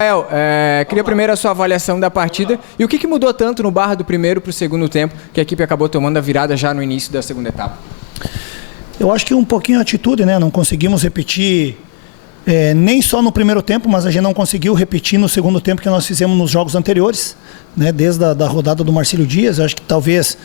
Rafael, queria primeiro a sua avaliação da partida e o que mudou tanto no Barra do primeiro para o segundo tempo, que a equipe acabou tomando a virada já no início da segunda etapa? Eu acho que um pouquinho a atitude, né? Não conseguimos repetir nem só no primeiro tempo, mas a gente não conseguiu repetir no segundo tempo que nós fizemos nos jogos anteriores, né? Desde a da rodada do Marcílio Dias. Eu acho que talvez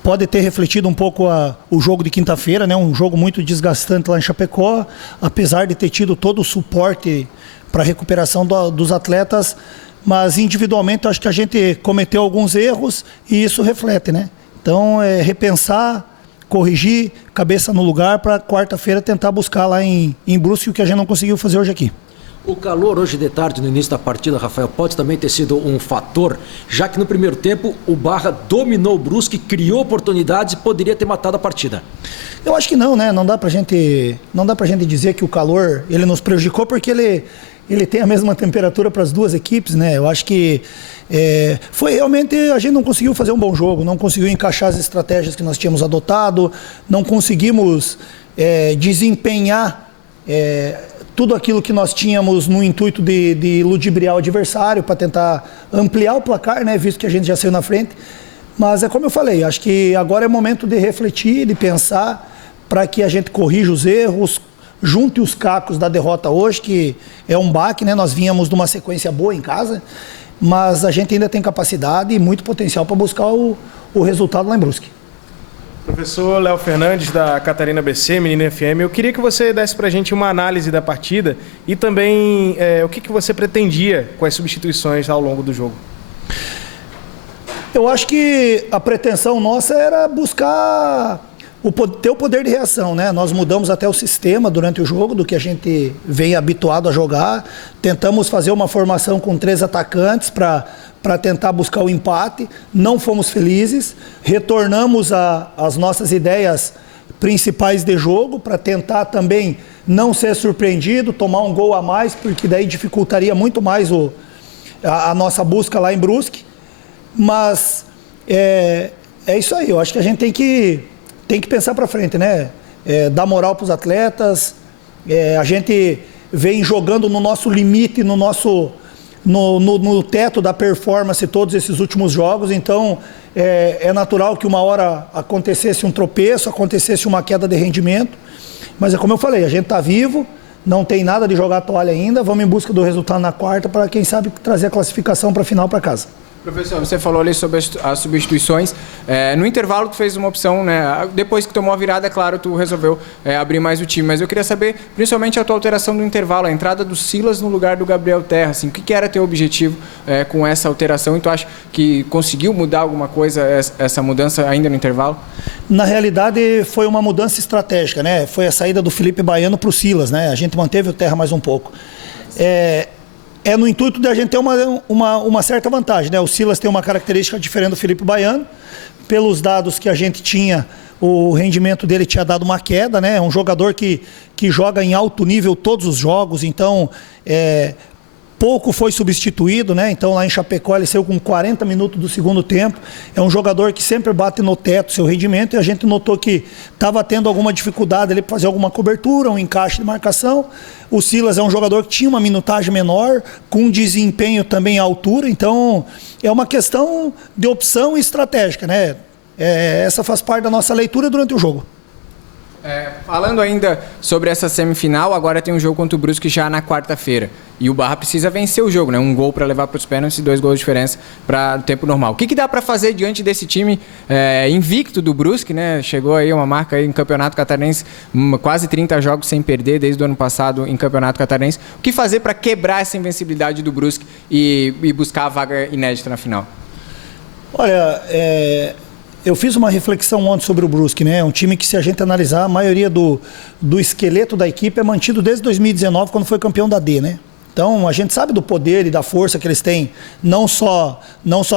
pode ter refletido um pouco o jogo de quinta-feira, né? Um jogo muito desgastante lá em Chapecó, apesar de ter tido todo o suporte para a recuperação dos atletas, mas individualmente eu acho que a gente cometeu alguns erros e isso reflete, né? Então, repensar, corrigir, cabeça no lugar para quarta-feira tentar buscar lá em Brusque o que a gente não conseguiu fazer hoje aqui. O calor hoje de tarde, no início da partida, Rafael, pode também ter sido um fator, já que no primeiro tempo o Barra dominou o Brusque, criou oportunidades e poderia ter matado a partida. Eu acho que não, né? Não dá pra gente dizer que o calor ele nos prejudicou, porque ele tem a mesma temperatura para as duas equipes, né? Eu acho que foi realmente, a gente não conseguiu fazer um bom jogo, não conseguiu encaixar as estratégias que nós tínhamos adotado, não conseguimos desempenhar tudo aquilo que nós tínhamos no intuito de ludibriar o adversário para tentar ampliar o placar, né? Visto que a gente já saiu na frente. Mas é como eu falei, acho que agora é momento de refletir, de pensar para que a gente corrija os erros, junte os cacos da derrota hoje, que é um baque, né? Nós vínhamos de uma sequência boa em casa, mas a gente ainda tem capacidade e muito potencial para buscar o resultado lá em Brusque. Professor Léo Fernandes, da Catarina BC, Menina FM, eu queria que você desse para a gente uma análise da partida e também o que você pretendia com as substituições ao longo do jogo. Eu acho que a pretensão nossa era buscar ter o poder de reação, né? Nós mudamos até o sistema durante o jogo, do que a gente vem habituado a jogar. Tentamos fazer uma formação com 3 atacantes para tentar buscar o empate. Não fomos felizes. Retornamos às nossas ideias principais de jogo para tentar também não ser surpreendido, tomar um gol a mais, porque daí dificultaria muito mais a nossa busca lá em Brusque. Mas é isso aí. Eu acho que a gente tem que pensar para frente, né? Dar moral para os atletas. A gente vem jogando no nosso limite, no teto da performance todos esses últimos jogos. Então é natural que uma hora acontecesse um tropeço, acontecesse uma queda de rendimento. Mas é como eu falei, a gente está vivo, não tem nada de jogar a toalha ainda. Vamos em busca do resultado na quarta para, quem sabe, trazer a classificação para a final para casa. Professor, você falou ali sobre as substituições. No intervalo, tu fez uma opção, né? Depois que tomou a virada, é claro, tu resolveu abrir mais o time. Mas eu queria saber, principalmente, a tua alteração do intervalo, a entrada do Silas no lugar do Gabriel Terra. Assim, o que era teu objetivo com essa alteração? E tu acha que conseguiu mudar alguma coisa, essa mudança ainda no intervalo? Na realidade, foi uma mudança estratégica, né? Foi a saída do Felipe Baiano para o Silas, né? A gente manteve o Terra mais um pouco. No intuito de a gente ter uma certa vantagem, né? O Silas tem uma característica diferente do Felipe Baiano. Pelos dados que a gente tinha, o rendimento dele tinha dado uma queda, né? É um jogador que joga em alto nível todos os jogos, então pouco foi substituído, né? Então lá em Chapecó ele saiu com 40 minutos do segundo tempo. É um jogador que sempre bate no teto seu rendimento, e a gente notou que estava tendo alguma dificuldade ali para fazer alguma cobertura, um encaixe de marcação. O Silas é um jogador que tinha uma minutagem menor, com desempenho também à altura, então é uma questão de opção estratégica, né? Essa faz parte da nossa leitura durante o jogo. Falando ainda sobre essa semifinal, agora tem um jogo contra o Brusque já na quarta-feira. E o Barra precisa vencer o jogo, né? Um gol para levar para os pênaltis e 2 gols de diferença para o tempo normal. O que dá para fazer diante desse time invicto do Brusque, né? Chegou aí uma marca aí em Campeonato Catarinense, quase 30 jogos sem perder desde o ano passado em Campeonato Catarinense. O que fazer para quebrar essa invencibilidade do Brusque e buscar a vaga inédita na final? Olha, eu fiz uma reflexão ontem sobre o Brusque, né? É um time que, se a gente analisar, a maioria do esqueleto da equipe é mantido desde 2019, quando foi campeão da D, né? Então, a gente sabe do poder e da força que eles têm, não só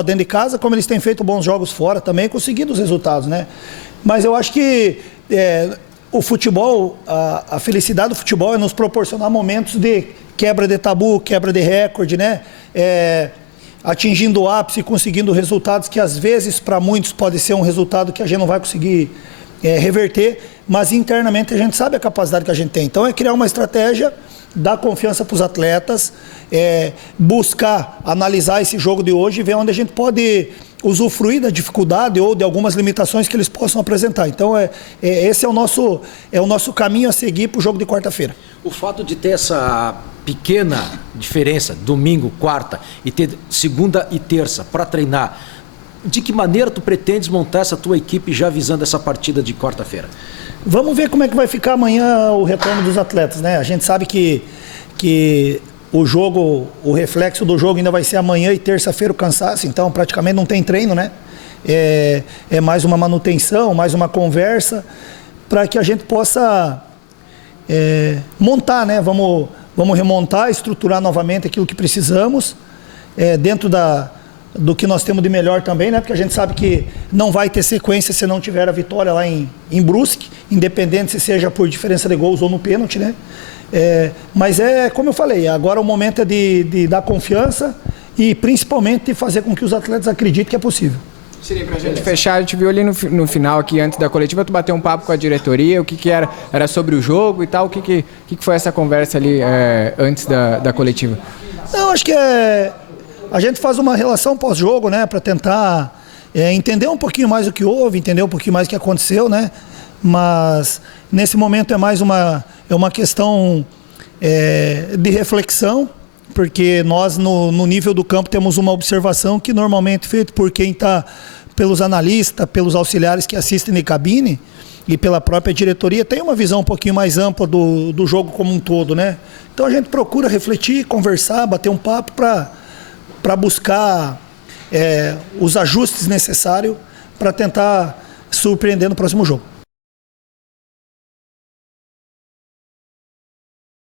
dentro de casa, como eles têm feito bons jogos fora também, conseguindo os resultados, né? Mas eu acho que o futebol, a felicidade do futebol é nos proporcionar momentos de quebra de tabu, quebra de recorde, né? Atingindo o ápice, conseguindo resultados que às vezes para muitos pode ser um resultado que a gente não vai conseguir reverter, mas internamente a gente sabe a capacidade que a gente tem. Então é criar uma estratégia, dar confiança para os atletas, buscar analisar esse jogo de hoje e ver onde a gente pode usufruir da dificuldade ou de algumas limitações que eles possam apresentar. Então esse é o nosso caminho a seguir para o jogo de quarta-feira. O fato de ter essa pequena diferença, domingo, quarta, e ter segunda e terça para treinar, de que maneira tu pretendes montar essa tua equipe já visando essa partida de quarta-feira? Vamos ver como é que vai ficar amanhã o retorno dos atletas, né? A gente sabe que o jogo, o reflexo do jogo ainda vai ser amanhã e terça-feira o cansaço, então praticamente não tem treino, né? É mais uma manutenção, mais uma conversa, para que a gente possa montar, né? Vamos remontar, estruturar novamente aquilo que precisamos, dentro do que nós temos de melhor também, né? Porque a gente sabe que não vai ter sequência se não tiver a vitória lá em Brusque, independente se seja por diferença de gols ou no pênalti, né? Mas como eu falei, agora o momento é de dar confiança e principalmente de fazer com que os atletas acreditem que é possível. Sirinho, pra gente fechar, a gente viu ali no final aqui, antes da coletiva, tu bateu um papo com a diretoria, o que era? Era sobre o jogo e tal, o que foi essa conversa ali antes da coletiva? Eu acho que a gente faz uma relação pós-jogo, né, para tentar entender um pouquinho mais o que houve, entender um pouquinho mais o que aconteceu, né? Mas nesse momento é mais uma questão de reflexão, porque nós no nível do campo temos uma observação que normalmente é feita por quem está, pelos analistas, pelos auxiliares que assistem de cabine e pela própria diretoria, tem uma visão um pouquinho mais ampla do jogo como um todo, né? Então a gente procura refletir, conversar, bater um papo para buscar os ajustes necessários para tentar surpreender no próximo jogo.